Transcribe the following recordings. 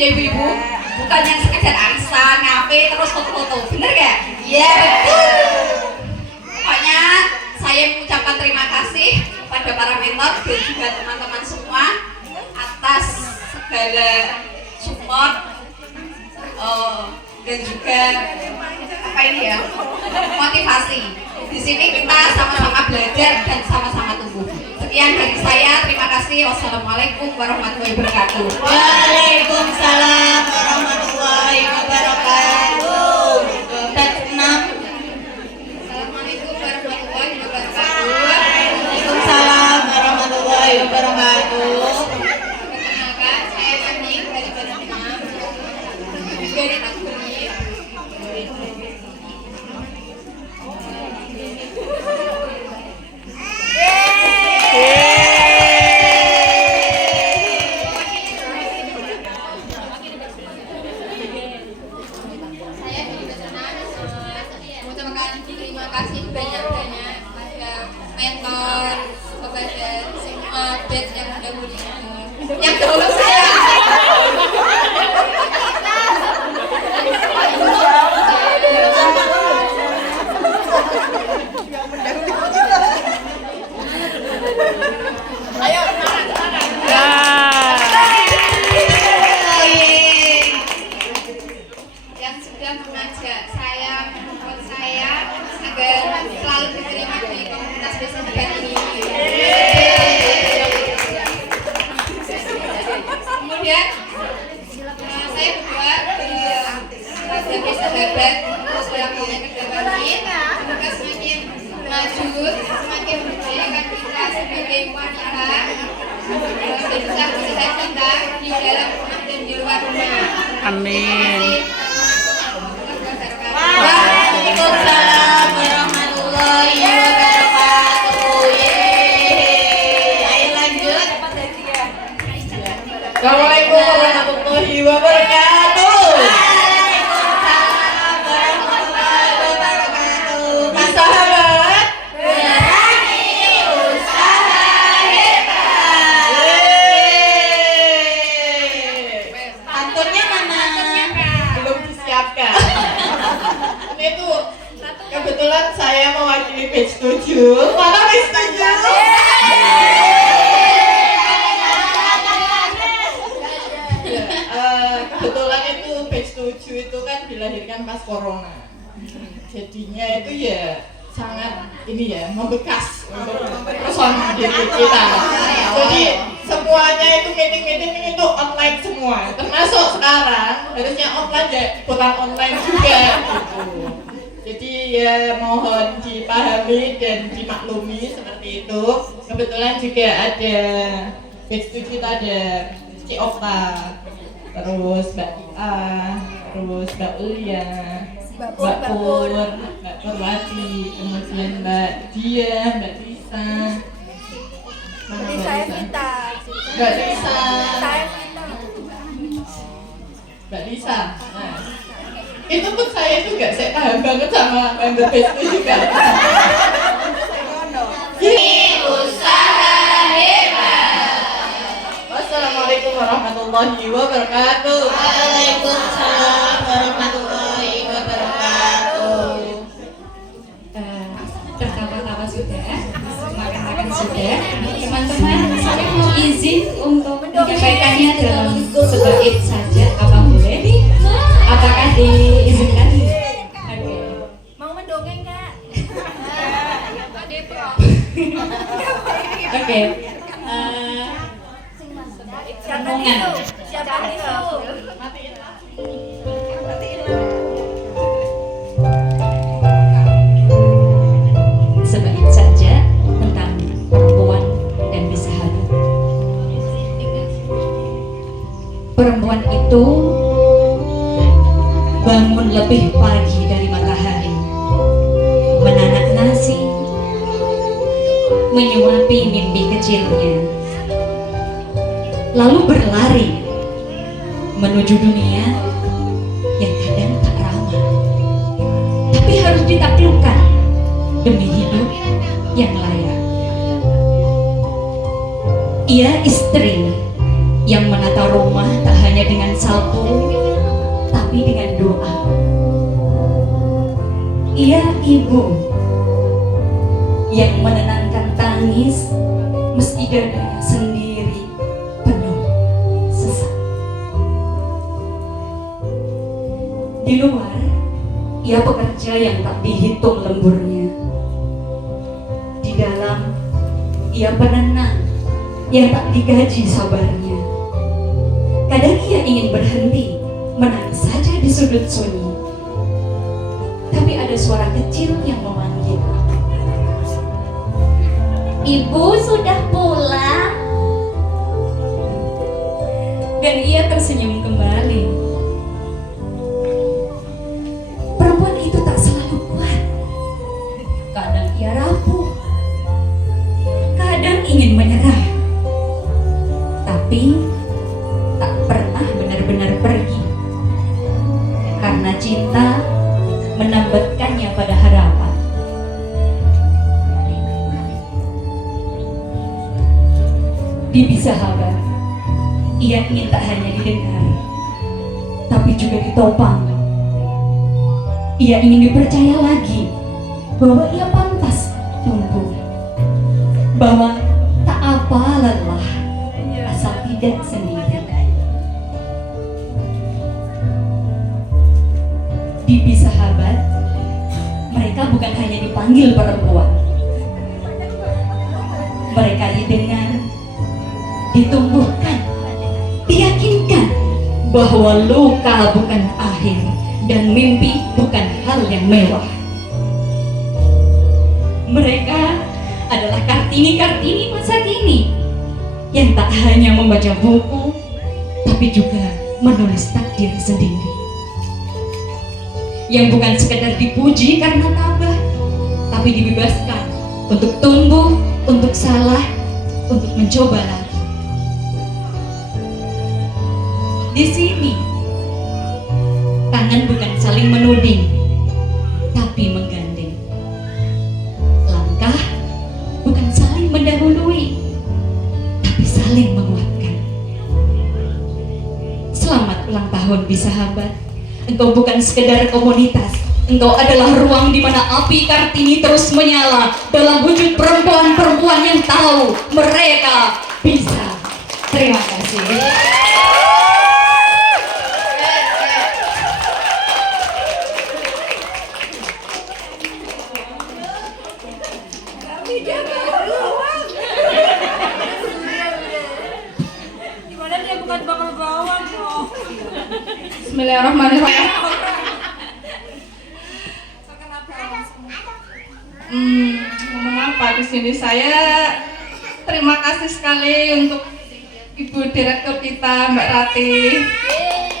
ya ibu-ibu, bukan yang sekedar arisan, ngafe, terus foto-foto, bener gak? Iya betul. Pokoknya saya mengucapkan terima kasih kepada para mentor dan juga teman-teman semua atas segala support dan juga apa ini ya, motivasi. Di sini kita sama-sama belajar dan sama-sama tumbuh. Sekian dari saya, terima kasih. Wassalamualaikum warahmatullahi wabarakatuh. Waalaikumsalam warahmatullahi wabarakatuh. Tet 6. Assalamualaikum warahmatullahi wabarakatuh. Waalaikumsalam warahmatullahi wabarakatuh. Perkenalkan, saya Aning dari Badan 6 dari Naguri. Terima kasih banyak-banyak kepada mentor, kepada semua batch yang dahulunya. Yang dahulu saya. Ayo, yang sudah mengajak saya, membuat saya agar selalu diterima di komunitas bisnis ini. Kemudian saya berdua sebagai sahabat terus berlakukan ke depan ini, semoga semakin maju, semakin berdayakan kita sebagai wanita dan bisa melihat kita di dalam rumah dan di luar rumah. Amin. Waalaikumsalam warahmatullahi wabarakatuh. Ayo lanjut. Assalamualaikum warahmatullahi wabarakatuh. Waalaikumsalam warahmatullahi wabarakatuh. Mas sahabat, Berani usaha hebat. Pantunnya mana? belum disiapkan. Ini tuh kebetulan saya mewakili batch 7. Mana batch 7? Kebetulan itu batch 7 itu kan dilahirkan pas corona. Jadinya itu ya sangat ini ya membekas untuk personal diri kita. Jadi semuanya itu meeting itu online semua. Termasuk sekarang harusnya offline ya ikutan online juga gitu. Jadi ya mohon dipahami dan dimaklumi seperti itu. Kebetulan juga ada batch 7 itu ada Ci Okta, terus Mbak Tia, terus Mbak Ulia, Mbak Pur, Mbak Purwati, kemudian Mbak Dia, Mbak Lisa, mana Mbak Lisa? Mbak Lisa, Mbak Lisa. Nah, itu pun saya juga saya paham banget sama member base itu juga. Usaha hebat. Wassalamualaikum warahmatullahi wabarakatuh. Waalaikumsalam warahmatullahi wabarakatuh. Pertama-tama sudah, makan-makan sudah. Teman-teman, saya mau izin untuk menyampaikannya dalam sebaik saja. Apa boleh? Apakah diizinkan? Oke. Mau mendongeng Kak? Oke. Siapa Rombongan. itu? Siapa itu? Sebaik saja tentang perempuan dan bersahabat. Perempuan itu bangun lebih pagi dari matahari, menanak nasi, menyuapi mimpi kecilnya, lalu berlari menuju dunia yang kadang tak ramah, tapi harus ditaklukkan demi hidup yang layak. Ia istri yang menata rumah tak hanya dengan sapu ibu yang menenangkan tangis meski dadanya sendiri penuh sesak. Di luar, ia pekerja yang tak dihitung lemburnya. Di dalam, ia penenang yang tak digaji sabarnya. Kadang ia ingin berhenti, menangis saja di sudut sunyi. Tapi ada suara kecil yang memanggil. Ibu sudah pulang. Dan ia tersenyum kembali. Perempuan itu tak selalu kuat. Kadang ia rapuh, kadang ingin menyerah, tapi tak pernah benar-benar pergi, karena cinta menambatkannya pada harapan. Bibi sahabat, ia ingin tak hanya didengar, tapi juga ditopang. Ia ingin dipercaya lagi bahwa ia pantas tumbuh, bahwa tak apa lelah asal tidak sendiri. Bibi sahabat, mereka bukan hanya dipanggil perempuan, mereka didengar, ditumbuhkan, diyakinkan bahwa luka bukan akhir dan mimpi bukan hal yang mewah. Mereka adalah Kartini-Kartini masa kini yang tak hanya membaca buku, tapi juga menulis takdir sendiri. Yang bukan sekedar dipuji karena tabah, tapi dibebaskan untuk tumbuh, untuk salah, untuk mencoba lagi. Di sini, tangan bukan saling menuding, tapi menggandeng. Langkah bukan saling mendahului, tapi saling menguatkan. Selamat ulang tahun Bisahabat. Engkau bukan sekedar komunitas, engkau adalah ruang di mana api Kartini terus menyala dalam wujud perempuan-perempuan yang tahu mereka bisa. Terima kasih. Gimana dia bukan bakal bawang loh. Bismillahirrahmanirrahim. Ngomong apa di sini? Saya terima kasih sekali untuk Ibu Direktur kita Mbak Rati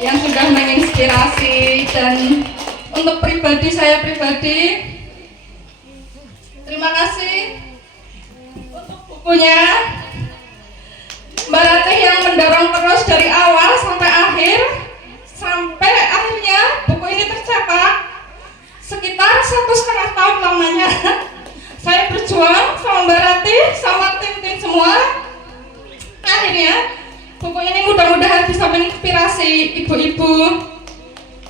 yang sudah menginspirasi, dan untuk saya pribadi terima kasih untuk bukunya Mbak Rati yang mendorong terus dari awal sampai akhir, sampai akhirnya buku ini tercetak. Sekitar 1,5 tahun lamanya saya berjuang sama Mbak Rati, sama tim-tim semua. Akhirnya buku ini mudah-mudahan bisa menginspirasi ibu-ibu,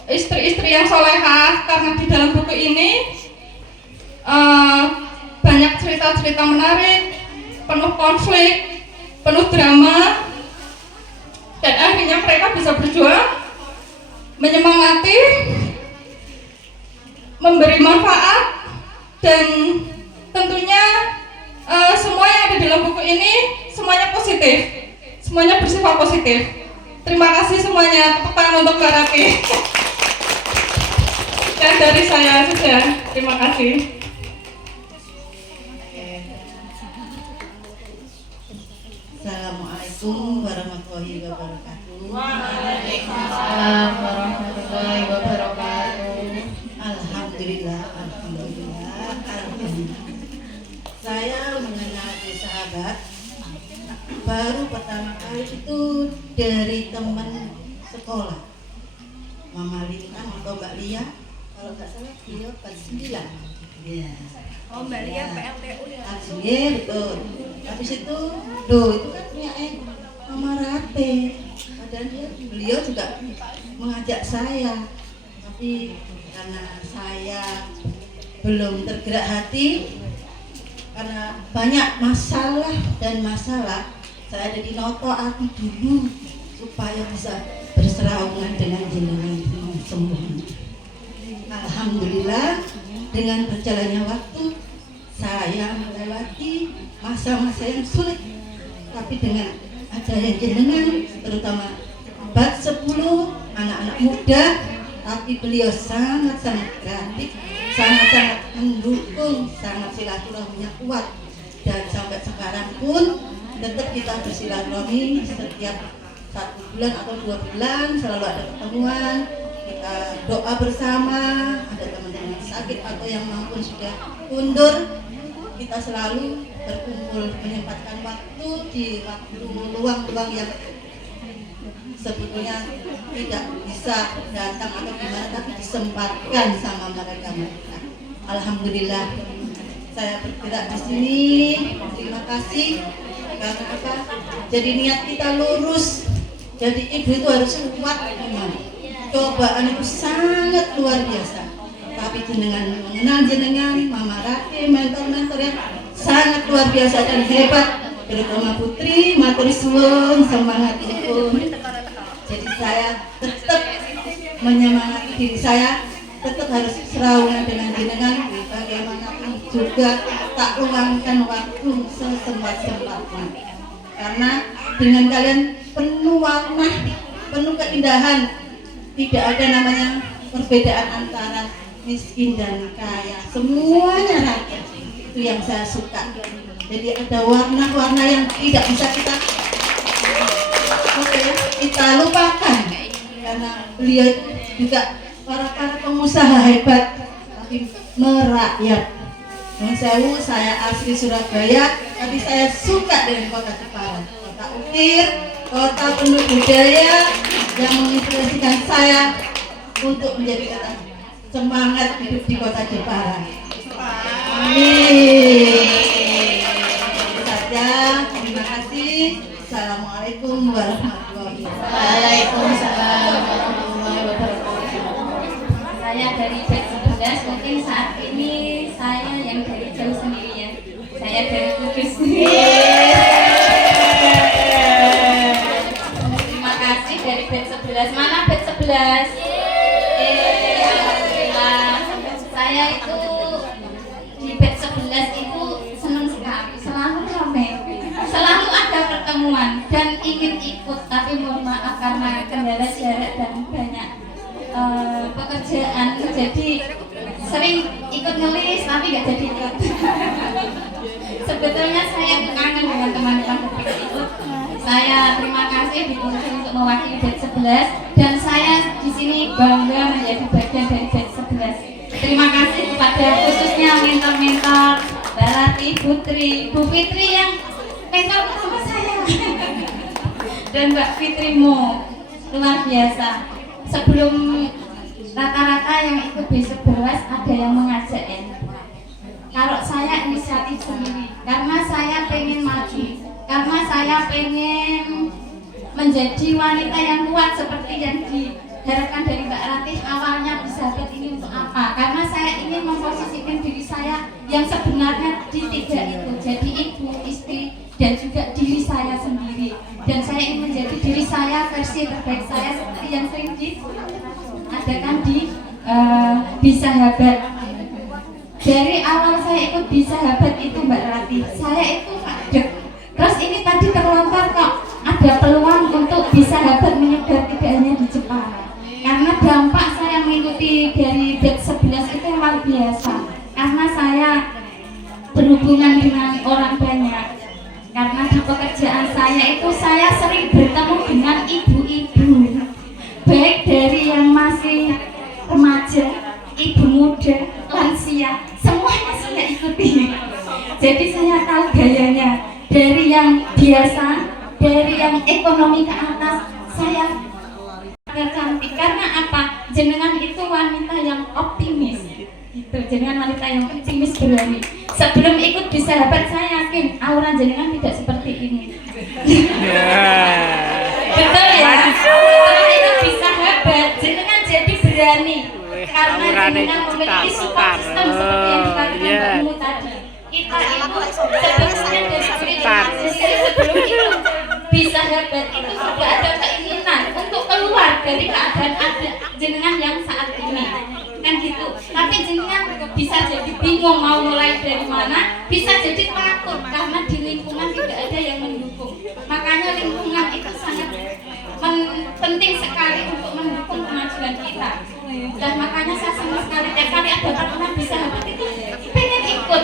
istri-istri yang solehah, karena di dalam buku ini banyak cerita-cerita menarik, penuh konflik, penuh drama, dan akhirnya mereka bisa berjuang, menyemangati, memberi manfaat, dan tentunya semua yang ada di dalam buku ini semuanya positif, semuanya bersifat positif. Terima kasih semuanya, tepuk tangan untuk Mbak Rati. Dan dari saya sudah, terima kasih. Assalamualaikum warahmatullahi wabarakatuh. Waalaikumsalam warahmatullahi wabarakatuh. Alhamdulillah. Saya mengenal Bisahabat baru pertama kali itu dari teman sekolah, Mama Lintang atau Mbak Lia, kalau nggak salah beliau 49. Ya. Oh, Mbak Lia PLTU ya. Iya betul. Habis itu, itu kan punya Mama Rate. Padahal beliau juga mengajak saya, tapi karena saya belum tergerak hati karena banyak masalah dan masalah. Saya ada di noto hati dulu supaya bisa berseraungan dengan jenengan semuanya. Alhamdulillah, dengan berjalannya waktu saya melewati masa-masa yang sulit, tapi dengan adanya jenengan, terutama abad 10, anak-anak muda, tapi beliau sangat-sangat kreatif, sangat-sangat mendukung, sangat silaturahminya kuat, dan sampai sekarang pun tetap kita bersilaturahmi setiap 1 bulan atau 2 bulan selalu ada pertemuan, kita doa bersama, ada teman-teman sakit atau yang maupun sudah undur, kita selalu berkumpul menyempatkan waktu di waktu luang-luang yang sebetulnya tidak bisa datang atau gimana, tapi disempatkan sama mereka. Alhamdulillah saya bergerak di sini. Terima kasih karena apa? Jadi niat kita lurus. Jadi ibu itu harus kuat memang. Cobaan itu sangat luar biasa. Tapi jenengan mengenal jenengan, Mama Rati, mentor-mentor yang sangat luar biasa dan hebat. Terutama Putri, matur suwun, semangat ibu. Jadi saya tetap menyemangati diri saya, tetap harus seraungan dengan jenengan. Bagaimanapun juga tak luangkan waktu sesempat-sempatnya. Karena dengan kalian penuh warna, penuh keindahan, tidak ada namanya perbedaan antara miskin dan kaya, semuanya rata. Itu yang saya suka. Jadi ada warna-warna yang tidak bisa kita lupakan, karena beliau juga para pengusaha hebat tapi merakyat. Saya asli Surabaya, tapi saya suka dengan kota Jepara, kota ukir, kota penuh budaya yang menginspirasikan saya untuk menjadi kota semangat hidup di kota Jepara. Amin. Itu saja. Terima kasih. Assalamualaikum warahmatullahi wabarakatuh. Waalaikumsalam warahmatullahi wabarakatuh. Saya dari batch 11, mungkin saat ini saya yang dari jauh sendiri ya. Saya dari Kudus. Terima kasih dari batch 11. Mana batch 11? Alhamdulillah. Saya itu di batch 11 itu senang sekali. Selalu ramai. Selalu ada pertemuan dan ingin ikut, tapi mohon maaf karena kendala jarak dan banyak pekerjaan, jadi sering ikut ngelis tapi nggak jadi ikut. Sebetulnya saya kangen dengan teman-teman itu. Saya terima kasih ditunjuk untuk mewakili batch 11 dan saya di sini bangga menjadi bagian dari batch 11. Terima kasih kepada khususnya mentor-mentor Mbak Rati, Putri, Bu Fitri yang mentor pertama saya dan Mbak Fitrimu luar biasa. Sebelum rata-rata yang ikut B11 ada yang mengajak ya. Kalau saya inisiatif sendiri karena saya pengen maju, karena saya pengen menjadi wanita yang kuat seperti yang diharapkan dari Mbak Ratih. Awalnya bersahabat ini untuk apa? Karena saya ingin memposisikan diri saya yang sebenarnya di tiga itu, jadi ibu, istri, dan juga diri saya sendiri. Dan saya ingin menjadi diri saya, versi terbaik saya seperti yang sering diadakan di Bisahabat. Dari awal saya ikut Bisahabat itu Mbak Rati, saya itu kaget. Terus ini tadi terlontar kok ada peluang untuk Bisahabat menyebar tidak hanya di Jepara. Karena dampak saya mengikuti dari batch 11 itu luar biasa. Karena saya berhubungan dengan orang banyak. Karena di pekerjaan saya itu saya sering bertemu dengan ibu-ibu, baik dari yang masih remaja, ibu muda, lansia, semuanya saya ikuti. Jadi saya tahu gayanya, dari yang biasa, dari yang ekonomi ke atas, saya cantik. Karena apa? Jenengan itu wanita yang optimis. Itu jenengan wanita yang optimis, berani. Sebelum ikut Bisahabat saya yakin aura jenengan tidak seperti ini. Betul ya? Setelah ikut Bisahabat jenengan jadi berani karena Ukurannya jenengan itu memiliki setar. sistem seperti yang dikatakan Iya. Mbakmu tadi. Kita itu sebenarnya dari Setar. sebelum itu bisa hebat itu sudah ada keinginan untuk keluar dari keadaan ada jenengan yang saat ini kan gitu. Tapi jenengan bisa jadi bingung mau mulai dari mana, bisa jadi takut karena di lingkungan tidak ada yang mendukung. Makanya lingkungan itu sangat penting sekali untuk mendukung kemajuan kita. Dan makanya saya sama sekali tiap kali ada teman bisa hebat itu pengen ikut.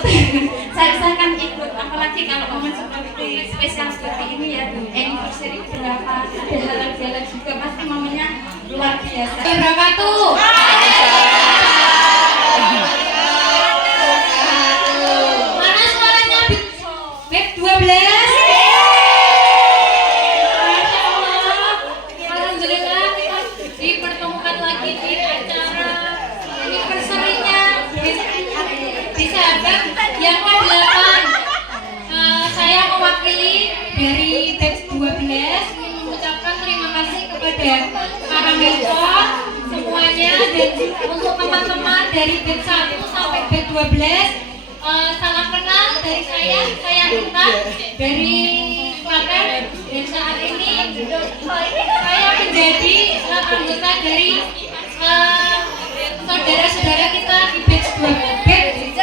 saya kan ikut, apalagi kalau momen seperti spesial seperti ini ya, anniversary berapa, ada halal-halal juga pasti momennya luar biasa. Berapa tuh? Mana suaranya? Beb 12. Masya Allah. Alhamdulillah kita dipertemukan lagi di acara anniversary-nya bisa ada yang ke-8. Saya mewakili dari batch 12 mengucapkan terima kasih kepada para mentor semuanya dan untuk teman-teman dari batch 1 sampai batch 12 salam kenal dari saya Intan dari Klaten dan saat ini saya menjadi anggota dari saudara-saudara kita di batch 12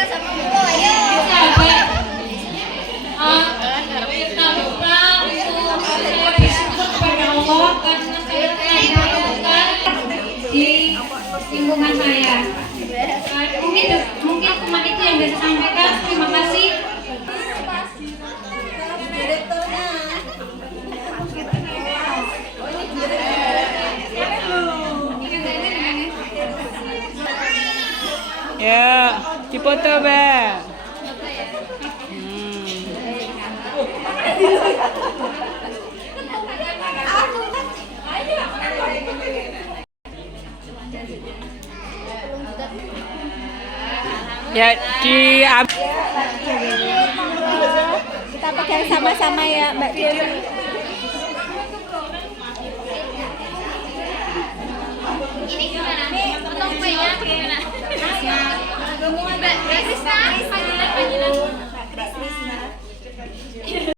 sahabat tak lupa untuk saya bersyukur kepada Allah karena saya telah dipertemukan di lingkungan saya. Mungkin cuma itu yang bisa saya sampaikan. Terima kasih. Ya, cipoto be. Ya di Kita pegang sama-sama ya Mbak Dewi. Ini gimana? Potong kuenya gimana? Mbak Krisna,